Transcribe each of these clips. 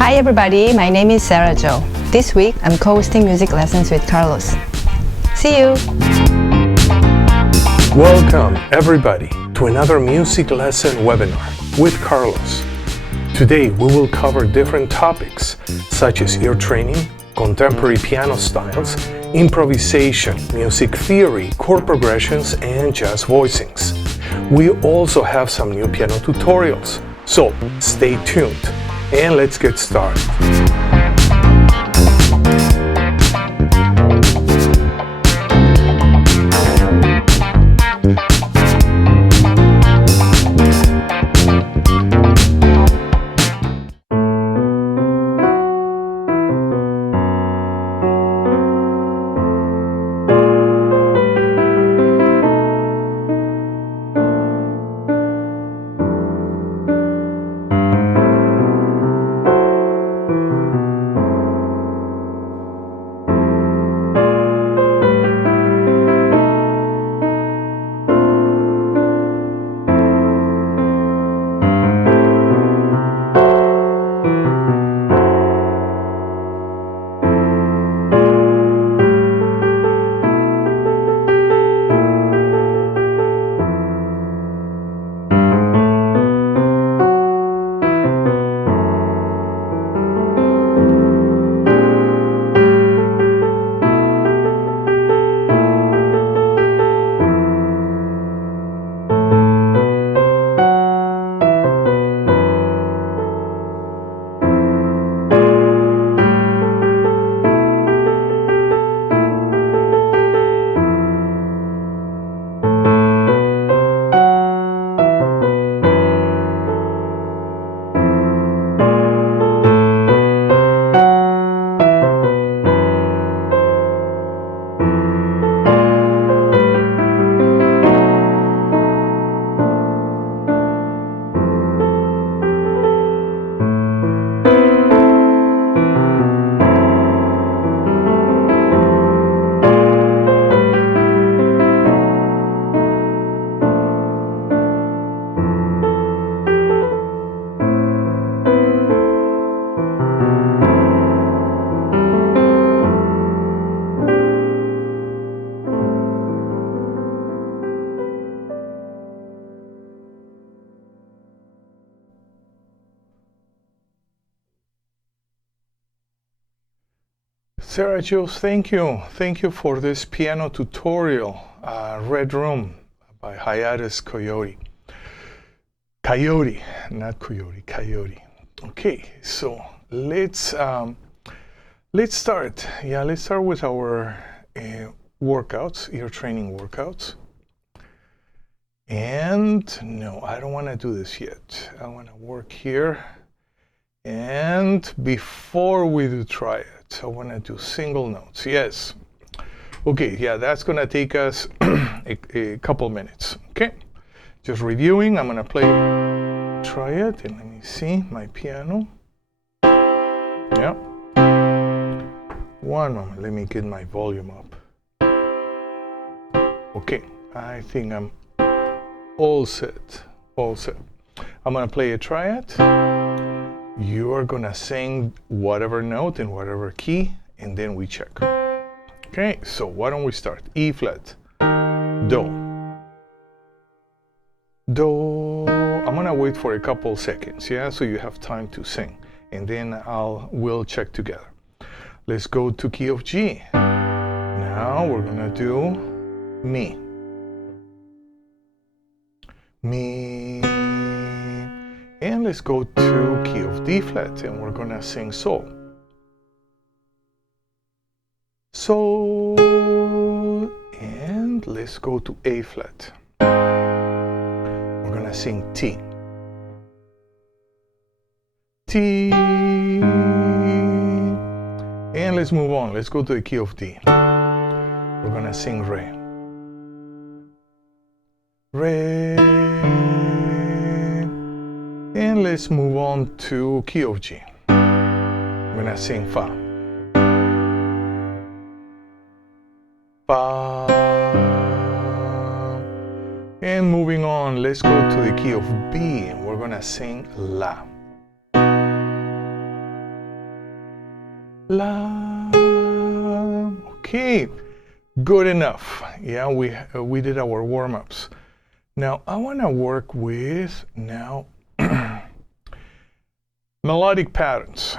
Hi everybody, my name is Sera Jo. This week I'm co-hosting music lessons with Carlos. See you! Welcome everybody to another music lesson webinar with Carlos. Today we will cover different topics such as ear training, contemporary piano styles, improvisation, music theory, chord progressions, and jazz voicings. We also have some new piano tutorials, so stay tuned and let's get started. Sera Jo, thank you. Thank you for this piano tutorial, Red Room by Hiatus Coyote. Coyote, not Coyote, Coyote. Okay, so let's start. Yeah, let's start with our workouts, ear training workouts. And no, I don't want to do this yet. I want to work here. And before we do Triads, I want to do single notes. Yes. Okay, yeah, that's going to take us a couple minutes. Okay, just reviewing. I'm going to play Triad, and let me see my piano. Yeah. One moment, let me get my volume up. Okay, I think I'm all set. All set. I'm going to play a Triad. You are gonna sing whatever note in whatever key, and then we check. Okay, so why don't we start? E flat, Do, Do. I'm gonna wait for a couple seconds, yeah, so you have time to sing, and then we'll check together. Let's go to key of G. Now we're gonna do Mi, Mi. And let's go to key of D flat, and we're gonna sing Sol. Sol, and let's go to A flat. We're gonna sing T. T, and let's move on. Let's go to the key of D. We're gonna sing Re. Re. And let's move on to key of G. I'm gonna sing Fa. Fa. And moving on, let's go to the key of B, and we're gonna sing La. And moving on, let's go to the key of B, and we're gonna sing La. And moving on, let's go to the key of C, and we're gonna sing Re. Re. And let's move on, let's go to the key of G, and we're gonna sing Fa. Fa. And moving on, let's go to the key of B, and we're gonna sing La. la. Okay, good enough. Yeah, we did our warm-ups. Now I want to work with now melodic patterns.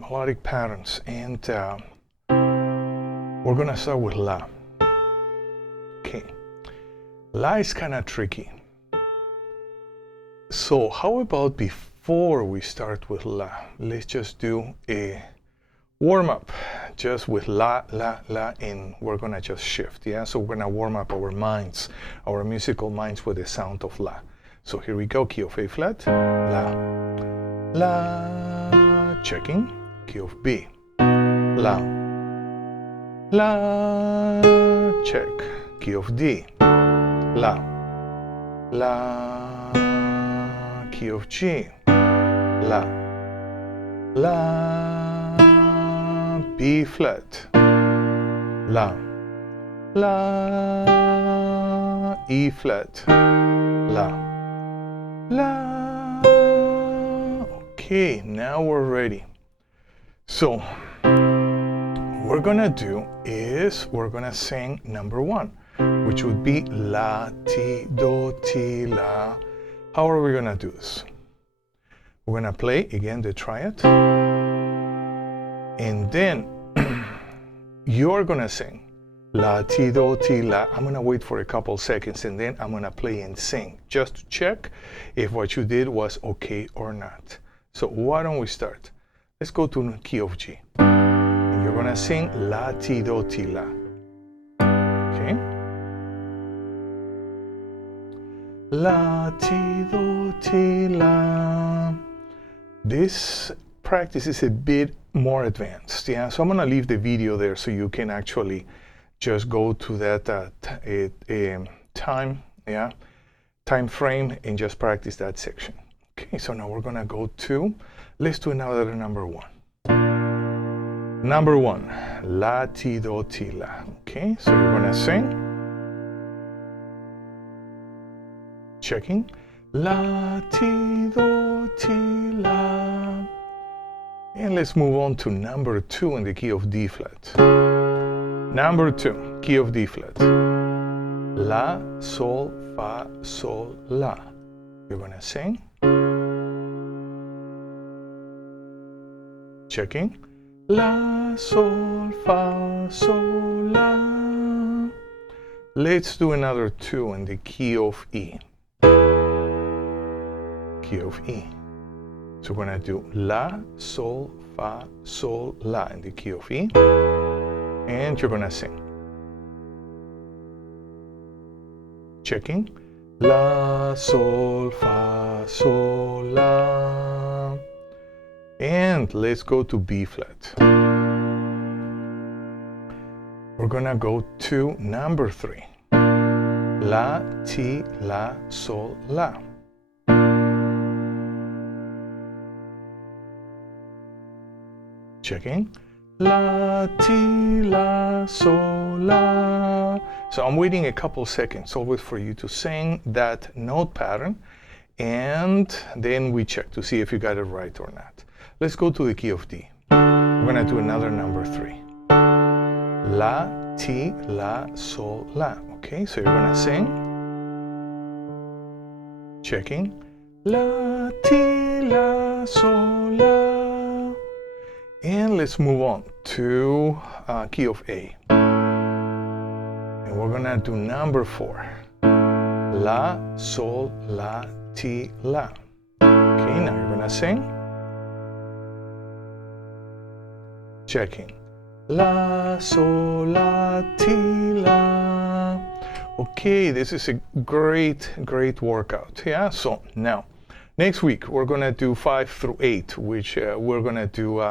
Melodic patterns, and we're gonna start with la. Okay, la is kind of tricky. So how about before we start with la, let's just do a warm-up just with la, la, la, and we're gonna just shift, yeah? So we're gonna warm up our minds, our musical minds with the sound of la. So here we go, key of A flat, la, la, checking, key of B, la, la, check, key of D, la, la, key of G, la, la, B flat, la, la, E flat, la, la. Okay, now we're ready. So what we're gonna do is we're gonna sing number 1, which would be la, ti, do, ti, la. How are we gonna do this? We're gonna play again the triad, and then you're gonna sing la, ti, do, ti, la. I'm gonna wait for a couple seconds, and then I'm gonna play and sing just to check if what you did was okay or not. So why don't we start? Let's go to the key of G. And you're gonna sing la, ti, do, ti, la. Okay? La, ti, do, ti, la. This practice is a bit more advanced, yeah? So I'm gonna leave the video there so you can actually just go to that time frame and just practice that section. Okay, so now we're gonna go to, let's do another number 1. Number 1, la, ti, do, ti, la. Okay, so you're gonna sing, checking, la, ti, do, ti, la. And let's move on to number 2 in the key of D flat. Number 2, key of D flat. La, sol, fa, sol, la. You're gonna sing, checking, la, sol, fa, sol, la. Let's do another 2 in the key of E. Key of E. So we're gonna do la, sol, fa, sol, la in the key of E, and you're gonna sing, checking, la, sol, fa, sol, la. And let's go to B flat. We're gonna go to number 3, la, ti, la, sol, la. Checking, la, ti, la, sol, la. So I'm waiting a couple seconds always for you to sing that note pattern, and then we check to see if you got it right or not. Let's go to the key of D. We're gonna do another number 3. La, ti, la, sol, la. Okay, so you're gonna sing, checking, la, ti, la, sol, la. And let's move on to key of A. And we're gonna do number 4. La, sol, la, ti, la. Okay, now you're gonna sing, checking, la, sol, la, ti, la. Okay, this is a great workout, yeah? So now, next week, we're gonna do 5 through 8, which we're gonna do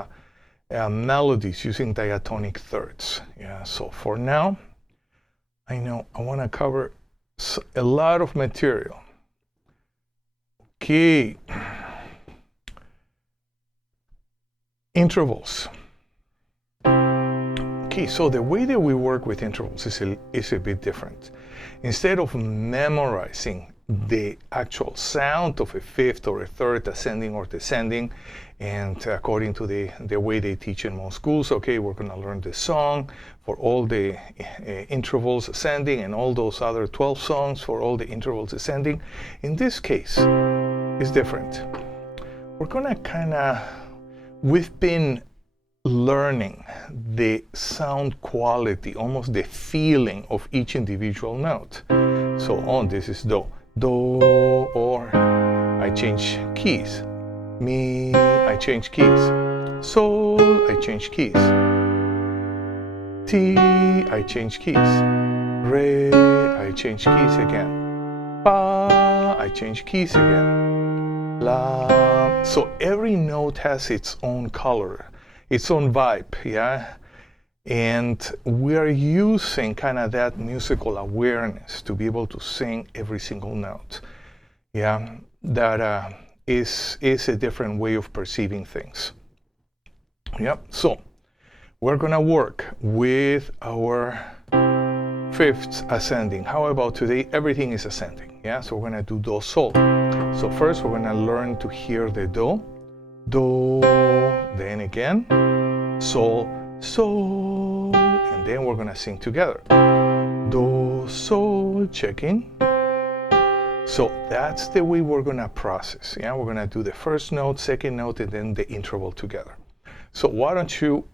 melodies using diatonic thirds. Yeah, so for now, I know I want to cover a lot of material. Okay, intervals. Okay, so the way that we work with intervals is a bit different. Instead of memorizing the actual sound of a fifth or a third, ascending or descending. And according to the way they teach in most schools, okay, we're going to learn the song for all the intervals ascending and all those other 12 songs for all the intervals ascending. In this case, it's different. We're going to we've been learning the sound quality, almost the feeling of each individual note. So this is do, or I change keys. Mi, I change keys. Sol, I change keys. Ti, I change keys. Re, I change keys again. Fa, I change keys again. La. So every note has its own color, its own vibe, yeah? And we are using kind of that musical awareness to be able to sing every single note, yeah? That is a different way of perceiving things. Yep, so we're gonna work with our fifths ascending. How about today? Everything is ascending, yeah? So we're gonna do do, sol. So first we're gonna learn to hear the do, then again, sol, sol, and then we're gonna sing together. Do, sol, checking. So that's the way we're gonna process. Yeah, we're gonna do the first note, second note, and then the interval together. So why don't you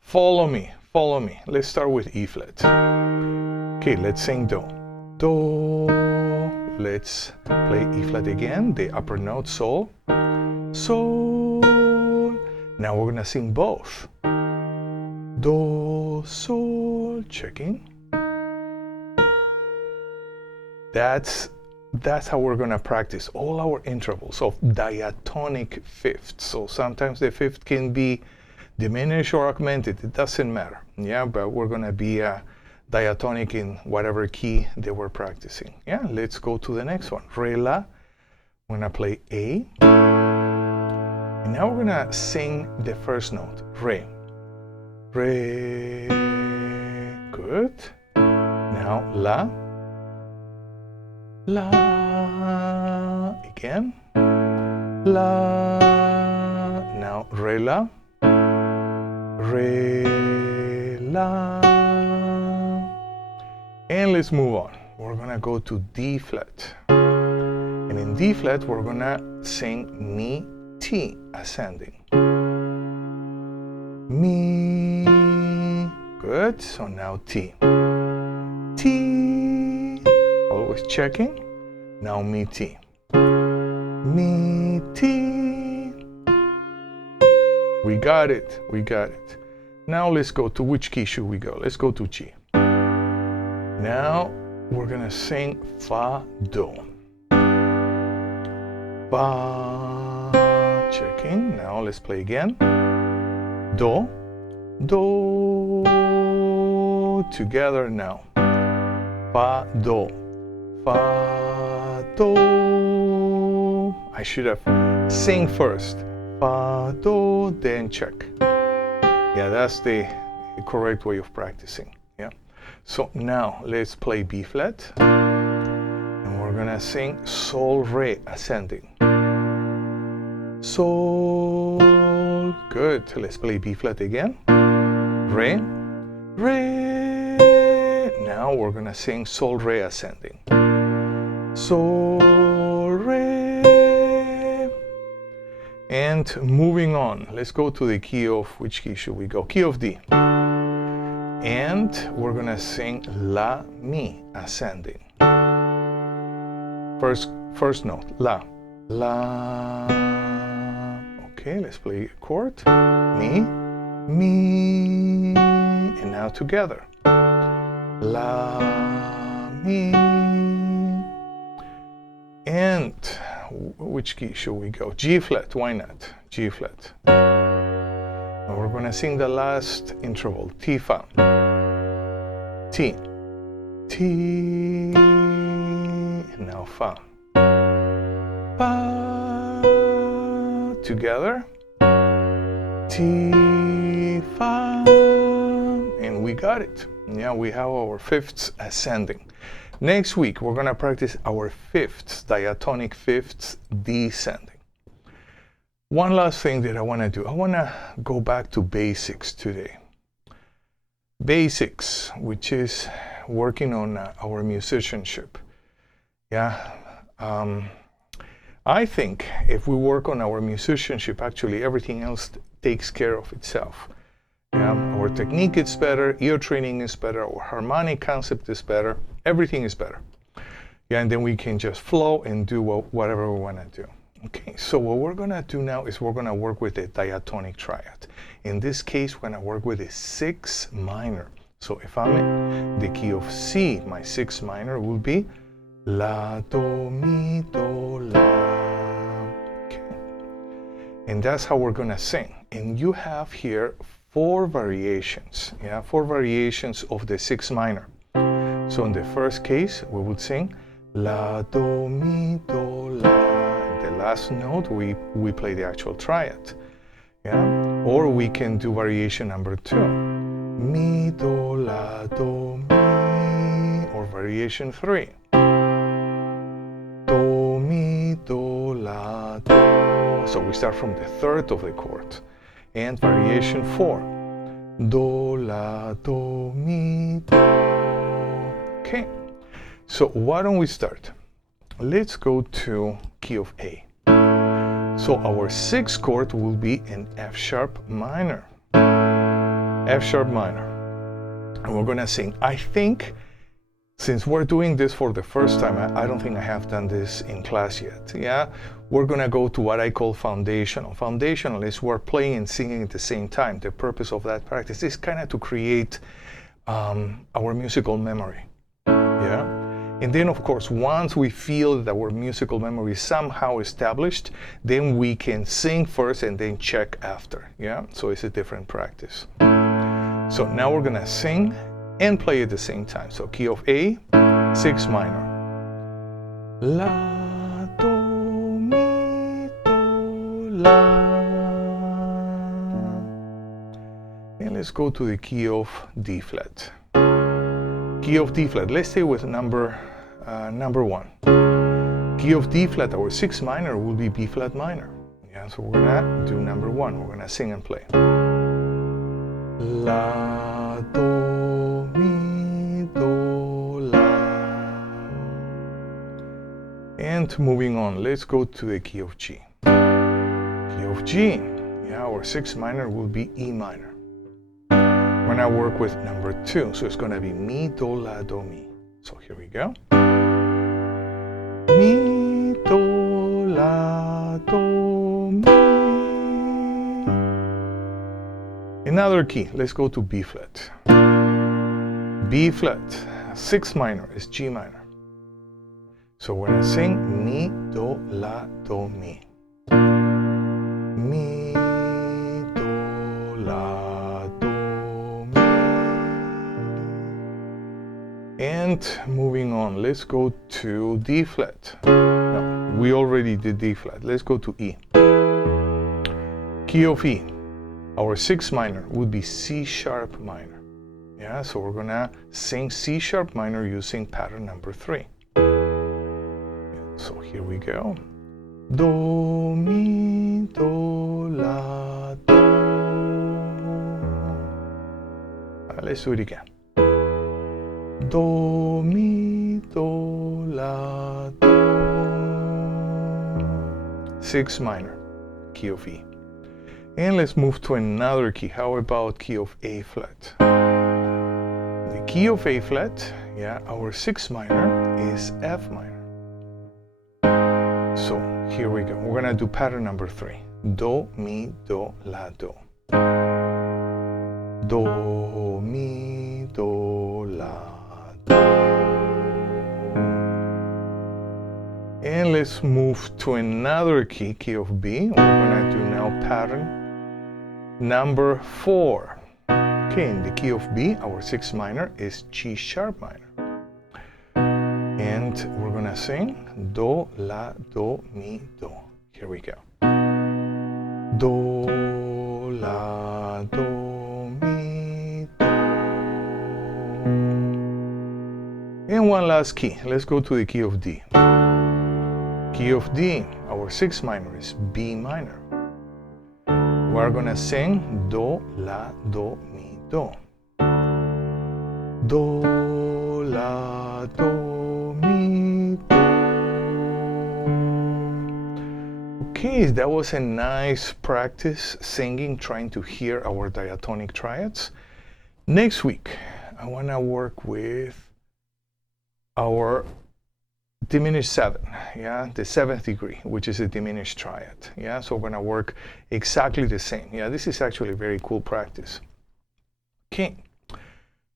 follow me? Follow me. Let's start with E flat. Okay, let's sing do. Do. Let's play E flat again. The upper note, sol. Sol. Now we're gonna sing both. Do, sol, checking. That's how we're gonna practice all our intervals of diatonic fifths. So sometimes the fifth can be diminished or augmented, it doesn't matter. Yeah, but we're gonna be diatonic in whatever key that we're practicing. Yeah, let's go to the next one. Re, la. We're gonna play A. And now we're gonna sing the first note, re. Re. Good. Now la. La, again, la, now re, la, re, la, and let's move on. We're gonna go to D flat, and in D flat we're gonna sing mi, ti, ascending. Mi, good, so now ti, ti, always checking. Now mi, ti. Mi, ti. We got it, we got it. Now let's go to which key should we go? Let's go to G. Now we're gonna sing fa, do. Fa, checking. Now let's play again. Do, do, together now. Fa, do. Fa, do. I should have sing first. Fa, do, then check. Yeah, that's the correct way of practicing. Yeah. So now let's play B flat. And we're gonna sing sol, re, ascending. Sol, good. Let's play B flat again. Re, re. Now we're gonna sing sol, re, ascending. Sol, re. And moving on, let's go to the key of, which key should we go? Key of D. And we're gonna sing la, mi, ascending. First note, la. La. Okay, let's play a chord. Mi, mi. And now together. La, mi. And which key should we go? G flat, why not? G flat. And we're gonna sing the last interval, Ti, fa. Ti, ti, and now fa. Fa, together. Ti, fa, and we got it. Yeah, we have our fifths ascending. Next week, we're going to practice our fifths, diatonic fifths descending. One last thing that I want to do, I want to go back to basics today. Basics, which is working on our musicianship. Yeah. I think if we work on our musicianship, actually everything else takes care of itself. Yeah? Our technique is better, ear training is better, our harmonic concept is better, everything is better. Yeah, and then we can just flow and do whatever we want to do. Okay, so what we're going to do now is we're going to work with the diatonic triad. In this case, we're going to work with a 6 minor. So if I'm in the key of C, my 6 minor will be La, Do, Mi, Do, La. Okay. And that's how we're going to sing. And you have here 4 variations. Yeah, 4 variations of the 6 minor. So in the first case, we would sing La, Do, Mi, Do, La. The last note, we play the actual triad. Yeah? Or we can do variation number 2. Mi, Do, La, Do, Mi. Or variation 3. Do, Mi, Do, La, Do. So we start from the third of the chord. And variation 4. Do, La, Do, Mi, Do. Okay. So why don't we start? Let's go to key of A. So our 6th chord will be an F sharp minor. F sharp minor. And we're going to sing. I think, since we're doing this for the first time, I don't think I have done this in class yet. Yeah, we're going to go to what I call foundational. Foundational is we're playing and singing at the same time. The purpose of that practice is kind of to create our musical memory. Yeah. And then, of course, once we feel that our musical memory is somehow established, then we can sing first and then check after. Yeah, so it's a different practice. So now we're gonna sing and play at the same time. So key of A, 6 minor. La, Do, Mi, Do, La. And let's go to the key of D flat. Key of D flat. Let's stay with number 1. Key of D flat, our 6 minor will be B flat minor. Yeah, so we're gonna do number 1. We're gonna sing and play. La, Do, Mi, Do, La. And moving on, let's go to the key of G. Key of G, yeah, our 6 minor will be E minor. We're gonna work with number 2, so it's gonna be Mi, Do, La, Do, Mi. So here we go. Mi, Do, La, Do, Mi. Another key, let's go to B flat. B flat, 6 minor is G minor. So we're gonna sing Mi, Do, La, Do, Mi. Mi, Do, La, Do, Mi. And moving on, let's go to D flat. No, we already did D flat. Let's go to E. Key of E. Our 6 minor would be C sharp minor. Yeah, so we're gonna sing C sharp minor using pattern number 3. So here we go. Do, Mi, Do, La, Do. Let's do it again. Do, Mi, Do, La, Do. 6 minor, key of E. And let's move to another key. How about key of A flat? The key of A flat, yeah, our 6 minor is F minor. So here we go. We're gonna do pattern number 3. Do, Mi, Do, La, Do. Do, Mi, Do, La, Do. And let's move to another key, key of B. We're gonna do now pattern number 4. Okay, in the key of B, our 6 minor is G sharp minor. And we're gonna sing Do, La, Do, Mi, Do. Here we go. Do, La, Do, Mi, Do. And And one last key. Let's go to the key of D. Key of D, our 6th minor is B minor. We're gonna sing Do, La, Do, Mi, Do. Do, La, Do, Mi, Do. Okay, that was a nice practice singing, trying to hear our diatonic triads. Next week, I wanna work with our diminished 7, yeah, the 7th degree, which is a diminished triad, yeah. So we're gonna work exactly the same. Yeah, this is actually a very cool practice. Okay,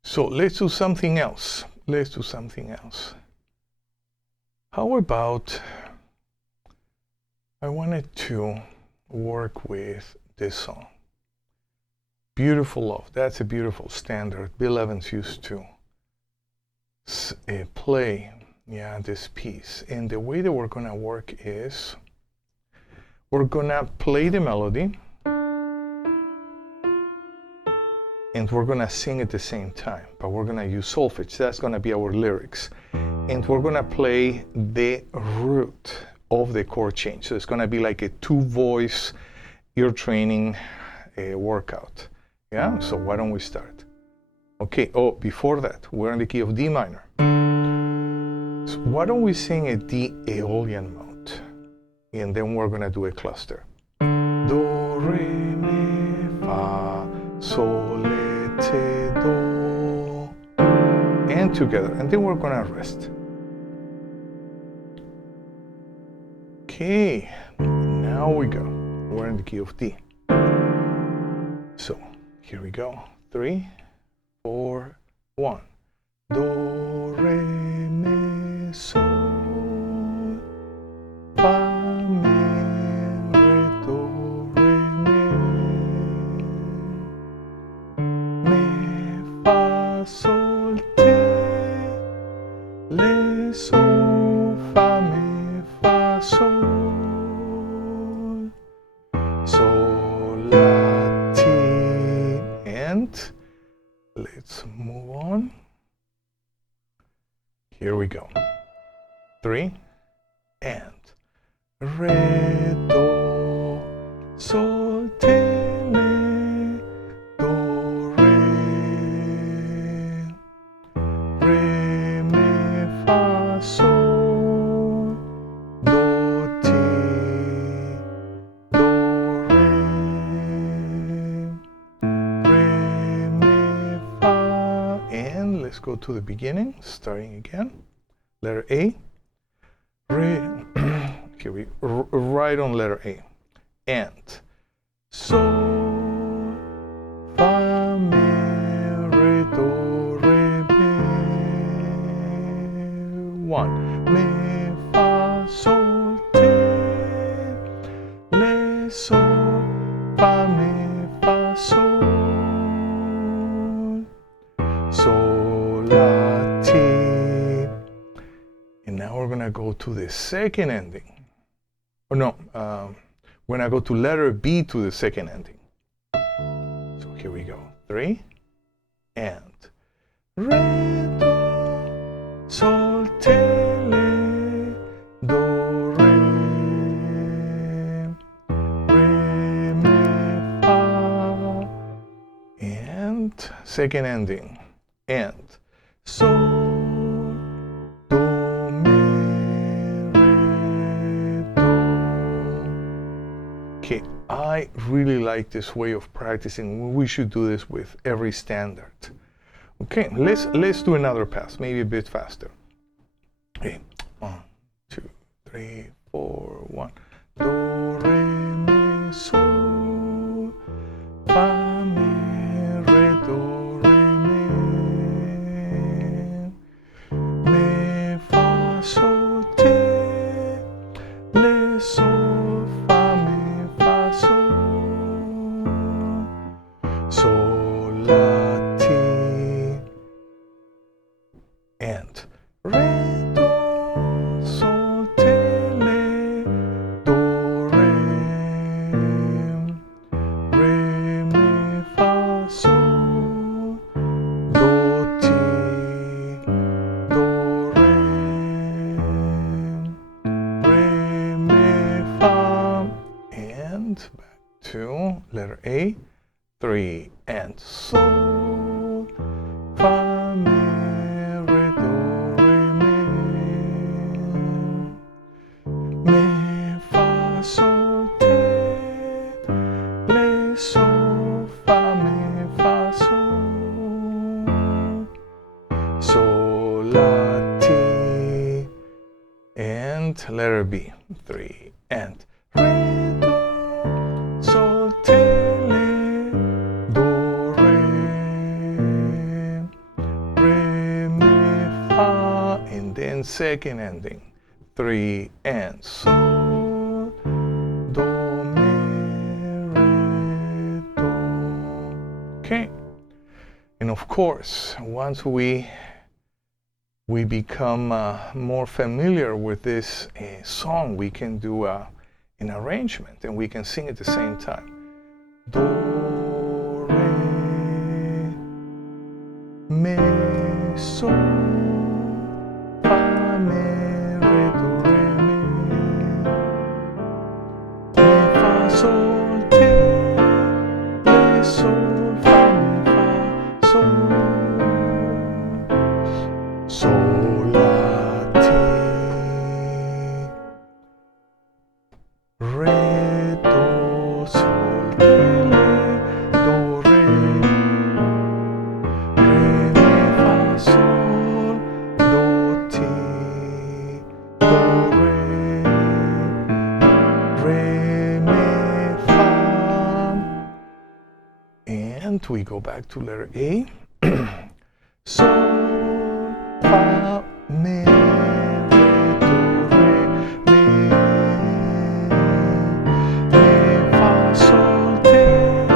so let's do something else. Let's do something else. How about I wanted to work with this song, Beautiful Love. That's a beautiful standard. Bill Evans used to play, yeah, this piece. And the way that we're gonna work is we're gonna play the melody and we're gonna sing at the same time, but we're gonna use solfege. That's gonna be our lyrics. And we're gonna play the root of the chord change. So it's gonna be like a 2-voice ear training workout. Yeah, so why don't we start? Okay, oh, before that, we're in the key of D minor. So why don't we sing a D Aeolian mode? And then we're gonna do a cluster. Do, re, mi, fa, sol, le, te, do. And together, and then we're gonna rest. Okay, now we go. We're in the key of D. So, here we go. 3, 4, 1. Do, re, mi, sol, fa, mi, re, do, re, mi, fa, sol, te, le, sol, fa, mi, fa, sol, sol, la, ti, and let's move on. Here we go. 3 and re, do, sol, te, le, do, re, mi, fa, sol, do, ti, do, re, mi, fa, and let's go to the beginning, starting again. Letter A, re, here we right on letter A, and sol, fa, mi, re, do, re, mi, 1, mi, fa, sol, te, le, sol, fa, mi, fa, sol, sol, la, ti. And now we're gonna go to the second ending. Or no, we're gonna go to letter B to the second ending. So here we go. 3 and re, do, sol, te, le, do, re, mi, fa, and second ending, and sol, I really like this way of practicing. We should do this with every standard. Okay, let's do another pass, maybe a bit faster. Okay, 1, 2, 3, 4, 1. Do, re, mi, sol, fa, mi, re, do, re, mi, fa, sol, te, le, sol, fa, mi, fa, sol, sol, la, ti, and re, do, sol, te, le, do, re, 2, letter A, 3, and Sol, Fa, Mi, Re, Do, Re, Mi, Fa, Sol, Te, Le, Sol, Fa, Mi, Fa, Sol, Sol, La, Ti, and letter B, 3, and Re, Do, Sol, Te, Le, Do, Re, Mi, Fa, and then second ending, 3, and Sol, Do, Mi, Re, Do. Okay, and of course, once we become more familiar with this song, we can do an arrangement and we can sing at the same time. Do, re, mi, sol, fa, mi, re, do, re, mi, fa, sol, te, le, sol, fa, mi, fa, sol, sol, la, ti, re, do, sol, te, le, do, re, mi, fa, sol, do, ti, do, re, mi, fa. And we go back to letter A. Sol, fa, mi, re, do, re, mi, fa, sol, te,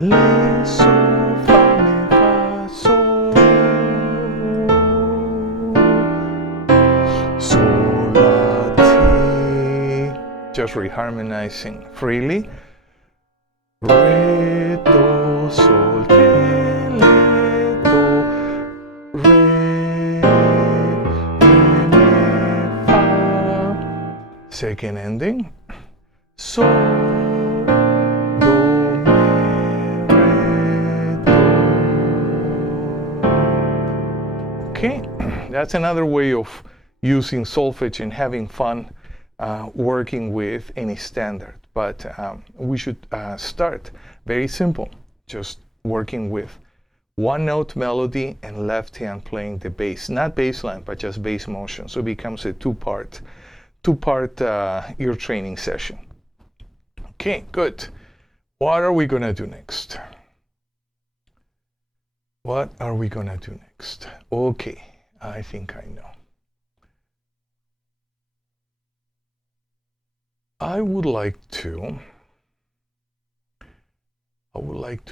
le, sol, fa, mi, fa, sol, sol, la, ti. Just reharmonizing freely. Re, do, sol, te, le, do, re, mi, fa. Second ending. Sol, do, mi, re, do. Okay, that's another way of using solfege and having fun working with any standard. But we should start very simple, just working with one note melody and left hand playing the bass, not bass line, but just bass motion. So it becomes a two-part ear training session. Okay, good. What are we gonna do next? What are we gonna do next? Okay, I think I know. I would like to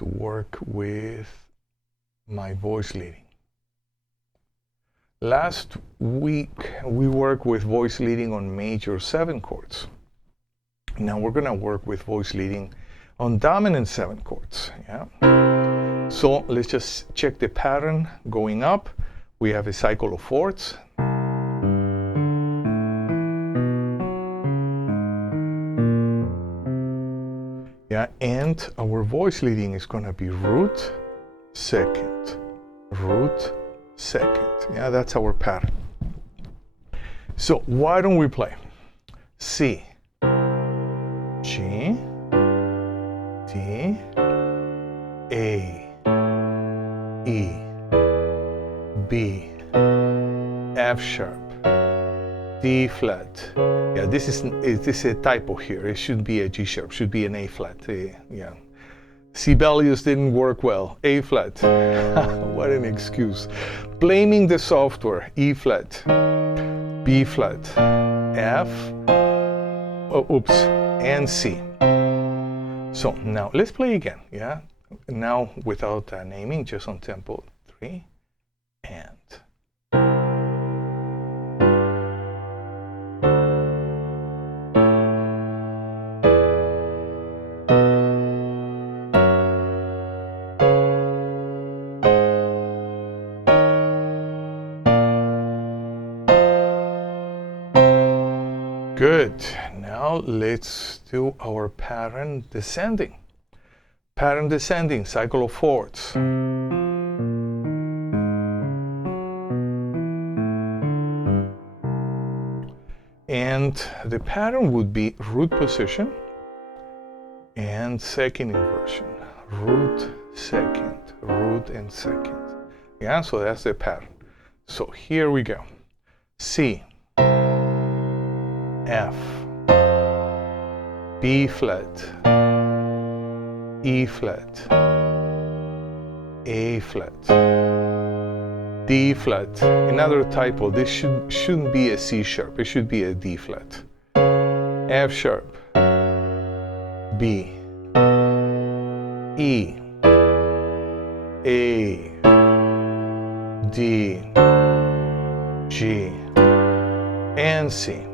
work with my voice leading. Last week we worked with voice leading on major 7 chords. Now we're gonna work with voice leading on dominant 7 chords. Yeah. So let's just check the pattern going up. We have a cycle of 4ths. Yeah, and our voice leading is going to be root, second, root, second. Yeah, that's our pattern. So why don't we play C, G, D, A, E, B, F sharp, D flat. Yeah, this is a typo here. It shouldn't be a G sharp. Should be an A flat. Yeah, Sibelius didn't work well. A flat. What an excuse. Blaming the software. E flat, B flat, F. Oh, oops, and C. So now let's play again. Yeah, now without naming, just on tempo 3 and. Good. Now now let's do our pattern descending. Pattern descending, cycle of fourths. And the pattern would be root position and second inversion. Root, second, root, and second. Yeah, so that's the pattern. So here we go. C, F, B flat, E flat, A flat, D flat. Another typo, this shouldn't be a C sharp, it should be a D flat. F sharp, B, E, A, D, G, and C.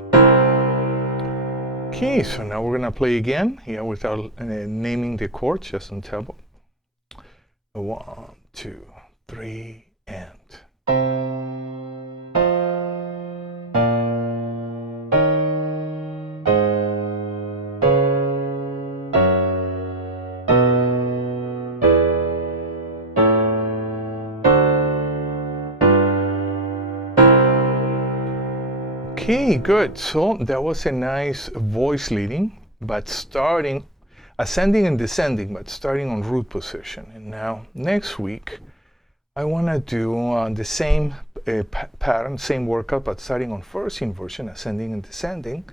Okay, so now we're gonna play again, yeah, without naming the chords, just on tempo. 1, 2, 3, and. Okay, good. So that was a nice voice leading, but starting, ascending and descending, but starting on root position. And now next week, I want to do the same pattern, same workout, but starting on first inversion, ascending and descending,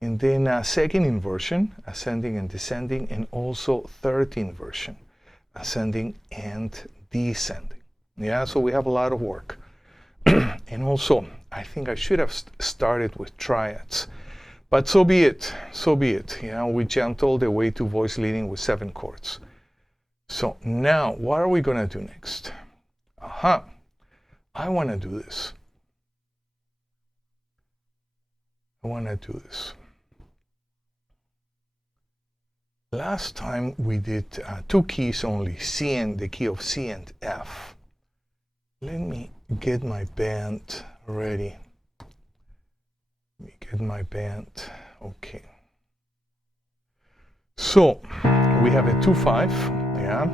and then second inversion, ascending and descending, and also third inversion, ascending and descending. Yeah, so we have a lot of work. And also, I think I should have started with triads, but so be it, so be it. You know, we jumped all the way to voice leading with 7 chords. So now, what are we gonna do next? I wanna do this. Last time we did 2 keys only, C and the key of C and F. Let me get my band ready. Okay. So we have a 2-5, yeah.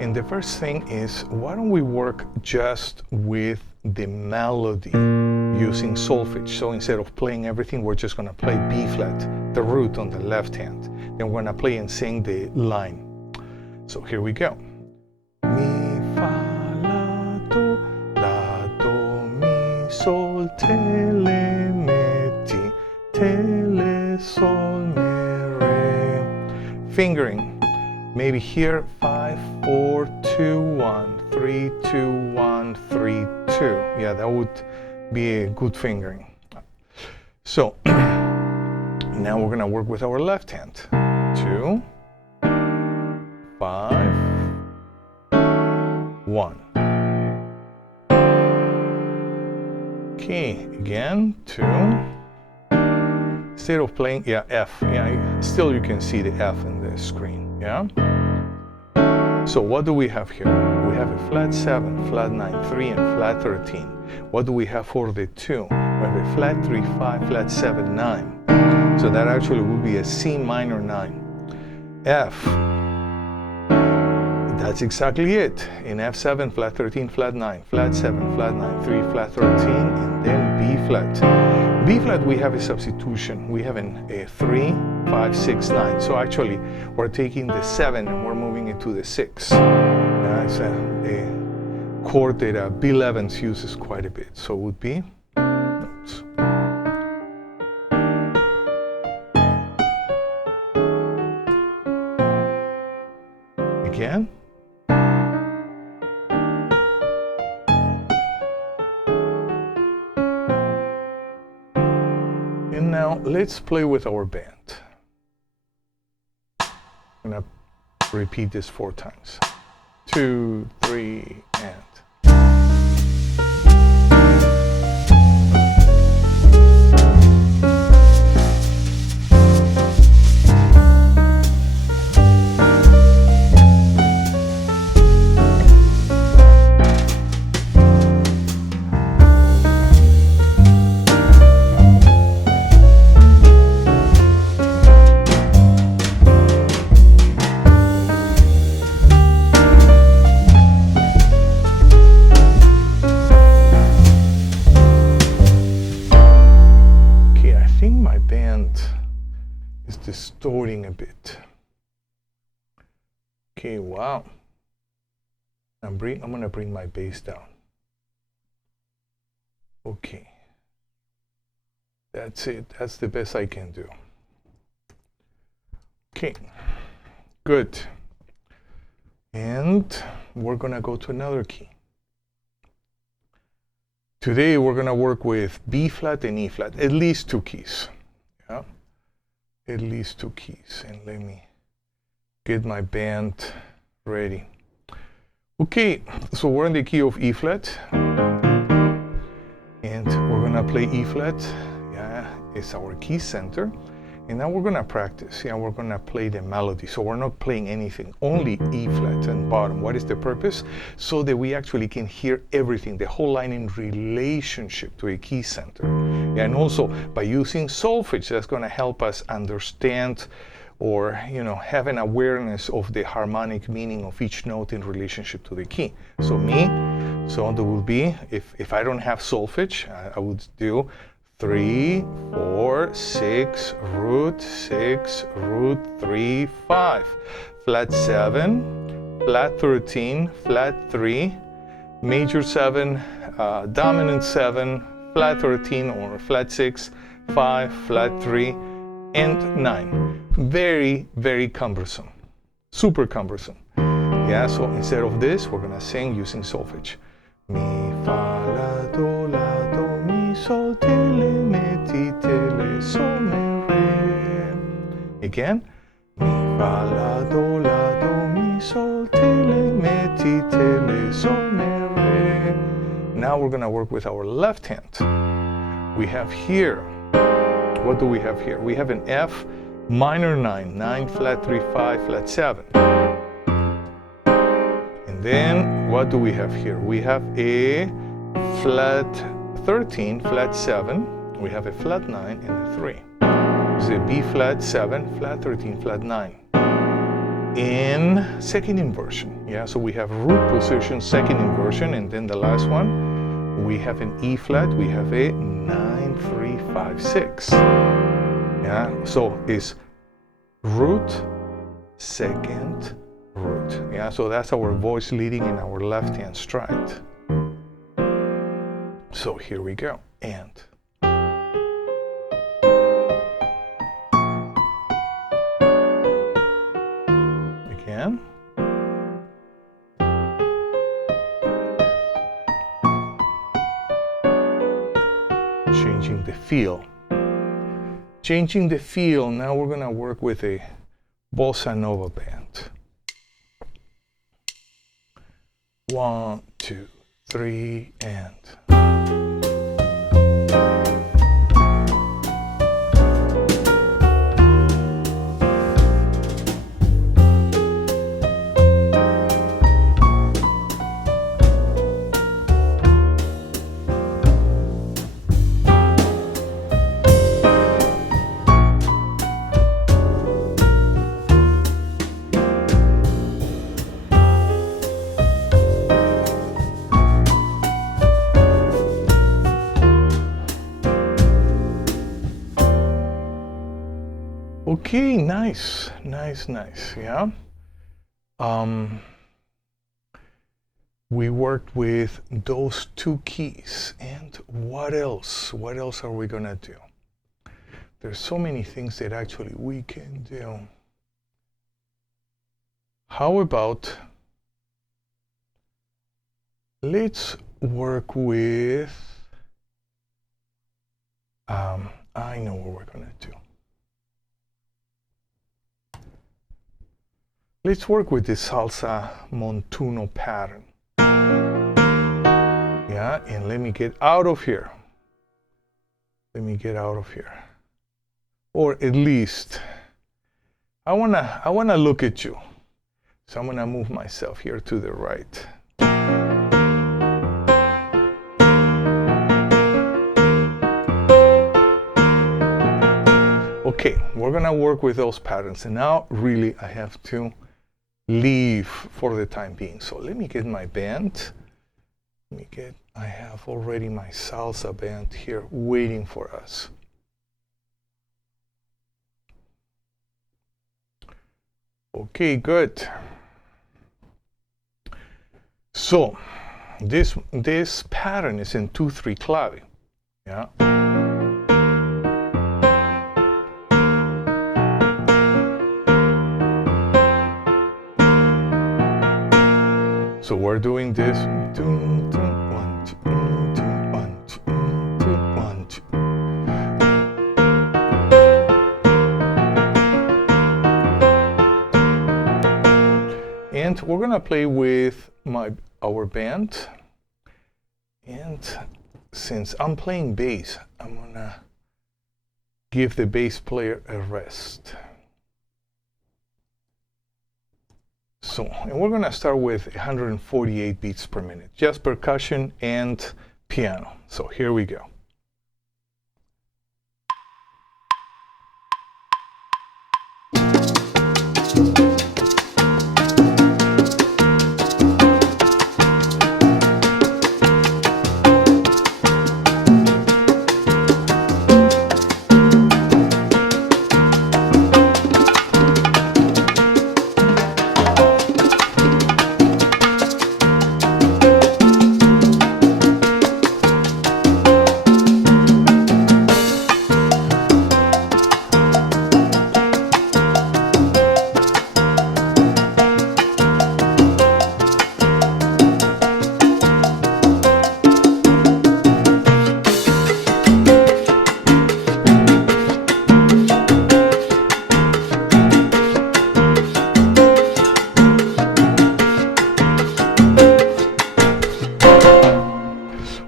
And the first thing is, why don't we work just with the melody using solfege? So instead of playing everything, we're just gonna play B flat, the root on the left hand. Then we're gonna play and sing the line. So here we go. Mi, fa, la, do, mi, sol, tele, mi, ti, tele, sol, mi, re. Fingering. Maybe here, 5, 4, 2, 1, 3, 2, 1, 3, 2. Yeah, that would be a good fingering. So now we're gonna work with our left hand. 2, 5, 1. Okay, again, 2. Instead of playing, yeah, F, yeah, still you can see the F in the screen, yeah? So what do we have here? We have a flat 7, flat 9, 3, and flat 13. What do we have for the 2? We have a flat 3, 5, flat 7, 9. So that actually would be a C minor 9. F, that's exactly it. In F7, flat 13, flat 9, flat 7, flat 9, 3, flat 13, and then B flat. B flat, we have a substitution. We have a 3, 5, 6, 9. So actually, we're taking the 7 and we're moving it to the 6. It's a chord that Bill Evans uses quite a bit. So it would be, oops. Again. And now let's play with our band. I'm gonna repeat this 4 times. 2, 3, and. hurting a bit. Okay, wow. I'm gonna bring my bass down. Okay. That's it. That's the best I can do. Okay. Good. And we're gonna go to another key. Today we're gonna work with B flat and E flat, at least 2 keys. Yeah, at least 2 keys. And let me get my band ready. Okay, so we're in the key of E flat, and we're gonna play E flat. Yeah, it's our key center. And now we're gonna practice. Yeah, we're gonna play the melody. So we're not playing anything, only E flat and bottom. What is the purpose? So that we actually can hear everything, the whole line in relationship to a key center. Yeah, and also by using solfege, that's gonna help us understand or have an awareness of the harmonic meaning of each note in relationship to the key. So there will be, if I don't have solfege, I would do 3, 4, 6, root 6, root 3, 5, flat 7, flat 13, flat 3, major 7, dominant 7, flat 13 or flat 6, 5, flat 3, and 9. Very, very cumbersome, super cumbersome. Yeah, so instead of this, we're gonna sing using solfege. Mi, fa, la, do, mi, sol, te, le, me, ti, te, le, sol, me, re. Again. Mi, fa, la, do, mi, sol, te, le, me, ti, te, le, sol, me, re. Now we're gonna work with our left hand. We have here, what do we have here? We have an F minor 9, 9, flat 3, 5, flat 7. Then what do we have here? We have a flat 13, flat 7. We have a flat 9 and a 3. It's a B flat 7, flat 13, flat 9. In second inversion. Yeah, so we have root position, second inversion, and then the last one, we have an E flat, we have a 9, 3, 5, 6. Yeah, so it's root, second, root. Yeah, so that's our voice leading in our left hand stride. So here we go. And again. Changing the feel. Changing the feel. Now we're gonna work with a bossa nova band. 1, 2, 3, and. Okay, nice, yeah. We worked with those 2 keys, and what else? What else are we gonna do? There's so many things that actually we can do. How about, let's work with, I know what we're gonna do. Let's work with the Salsa Montuno pattern. Yeah, and let me get out of here. Let me get out of here. Or at least, I wanna look at you. So I'm gonna move myself here to the right. Okay, we're gonna work with those patterns. And now really I have to leave for the time being. So let me get my band. I have already my salsa band here waiting for us. Okay, good. So this pattern is in 2/3 clave. Yeah. So we're doing this. 2, 2, 1, 2, 2, 1, 2, 2, 1, 2. And we're gonna play with our band. And since I'm playing bass, I'm gonna give the bass player a rest. So, and we're gonna start with 148 beats per minute, just percussion and piano. So here we go.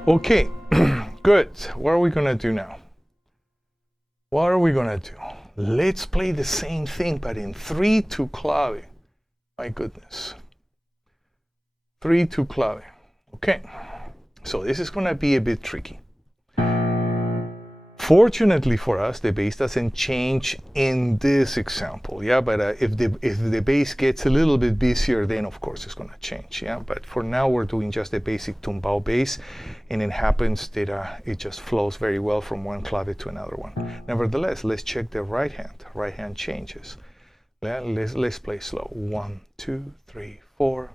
Okay, good. What are we gonna do now? What are we gonna do? Let's play the same thing, but in 3/2 clave. My goodness. 3/2 clave. Okay, so this is gonna be a bit tricky. Fortunately for us, the bass doesn't change in this example, yeah. But if the bass gets a little bit busier, then of course it's gonna change, yeah. But for now, we're doing just the basic tumbao bass, and it happens that it just flows very well from one clave to another one. Nevertheless, let's check the right hand. Right hand changes. Yeah, let's play slow. 1, 2, 3, 4.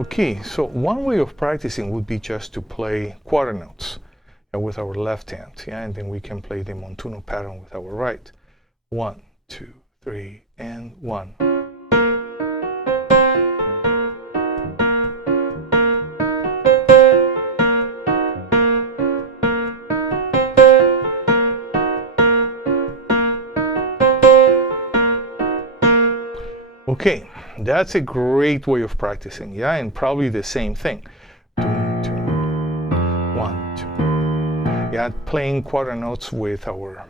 Okay, so one way of practicing would be just to play quarter notes with our left hand, yeah, and then we can play the Montuno pattern with our right. 1, 2, 3, and 1. Okay, that's a great way of practicing, yeah, and probably the same thing. 2, 2, 1, 2. Yeah, playing quarter notes with our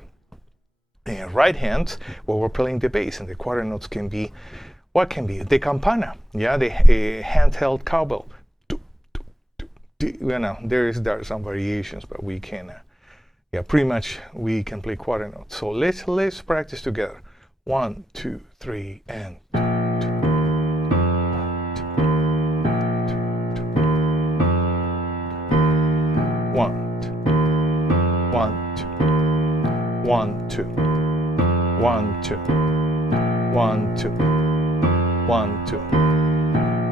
right hand while we're playing the bass, and the quarter notes can be, what can be? The campana, yeah, the handheld cowbell. You know, there are some variations, but we can, yeah, pretty much we can play quarter notes. So let's practice together. 1, 2, 3, and 2, 2. 1, 2, 1, 2, 1, 2, 1, 2, 1, 2, 1, 2,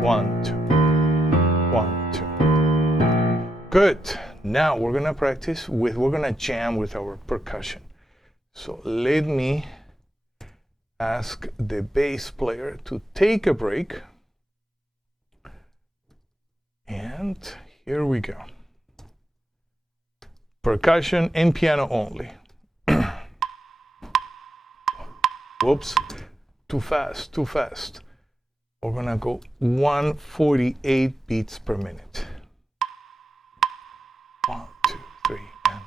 1, 2, 1, 2. Good. Now we're gonna practice with, we're gonna jam with our percussion. So let me ask the bass player to take a break. And here we go. Percussion and piano only. Whoops, too fast, too fast. We're gonna go 148 beats per minute. 1, 2, 3, and...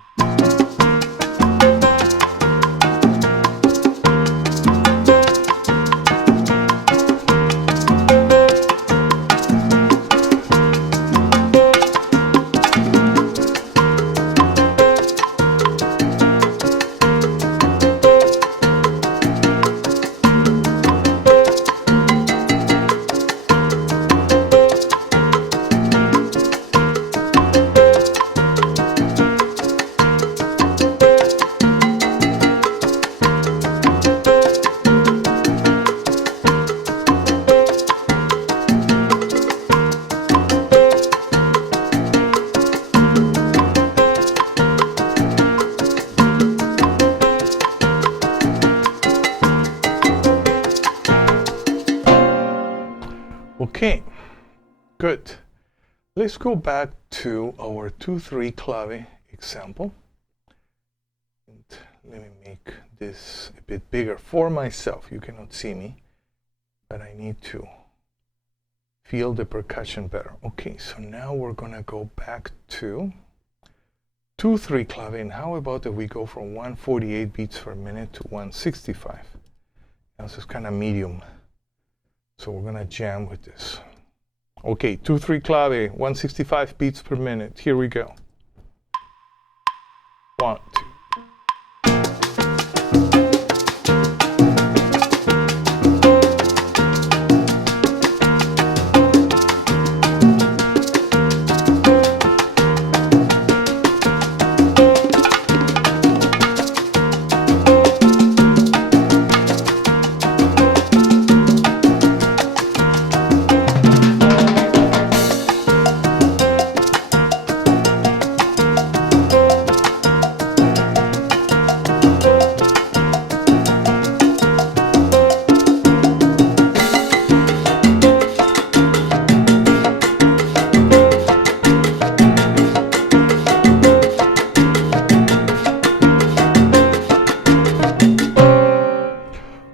Okay, good. Let's go back to our 2-3 clave example. And let me make this a bit bigger for myself. You cannot see me, but I need to feel the percussion better. Okay, so now we're gonna go back to 2-3 clave, and how about if we go from 148 beats per minute to 165? This is kind of medium, so we're gonna jam with this. Okay, 2-3 clave, 165 beats per minute. Here we go. 1, 2.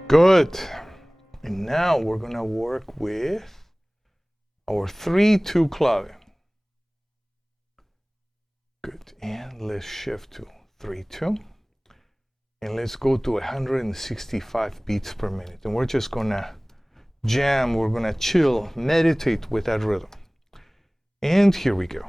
Good. And now we're going to work with our 3-2 clave. Good. And let's shift to 3-2. And let's go to 165 beats per minute. And we're just going to jam, we're going to chill, meditate with that rhythm. And here we go.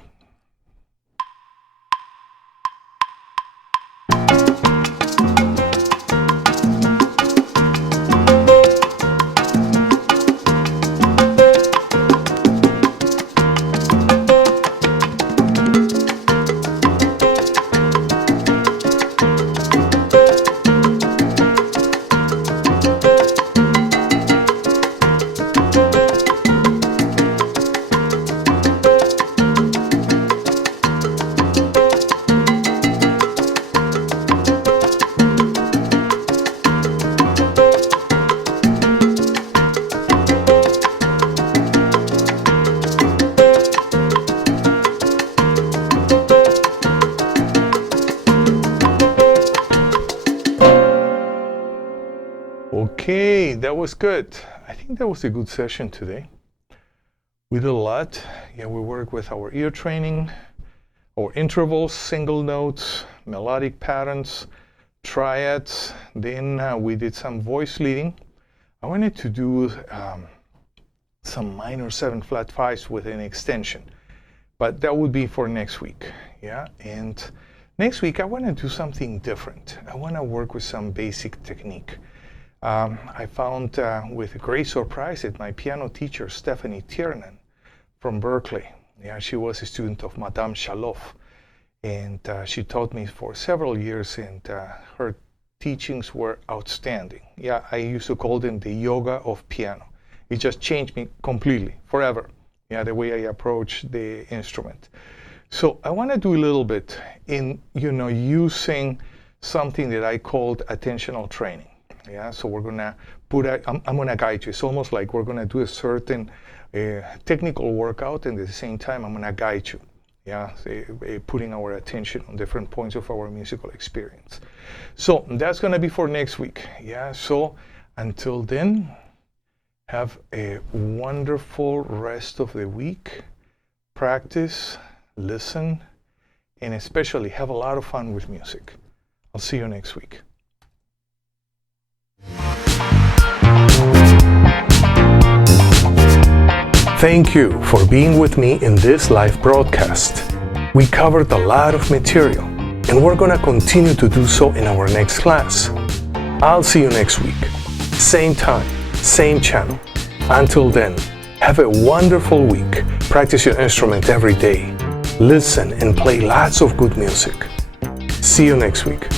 Okay, that was good. I think that was a good session today. We did a lot. Yeah, we worked with our ear training, our intervals, single notes, melodic patterns, triads. Then we did some voice leading. I wanted to do some minor 7/5s with an extension, but that would be for next week. Yeah, and next week I want to do something different. I want to work with some basic technique. I found with a great surprise that my piano teacher, Stephanie Tiernan from Berkeley, yeah, she was a student of Madame Chaloff, and she taught me for several years, and her teachings were outstanding. Yeah, I used to call them the yoga of piano. It just changed me completely, forever, yeah, the way I approach the instrument. So I want to do a little bit in, using something that I called attentional training. Yeah, so we're gonna I'm gonna guide you. It's almost like we're gonna do a certain technical workout, and at the same time I'm gonna guide you. Yeah, putting our attention on different points of our musical experience. So that's gonna be for next week. Yeah, so until then, have a wonderful rest of the week. Practice, listen, and especially have a lot of fun with music. I'll see you next week. Thank you for being with me in this live broadcast. We covered a lot of material, and we're going to continue to do so in our next class. I'll see you next week. Same time, same channel. Until then, have a wonderful week. Practice your instrument every day. Listen and play lots of good music. See you next week.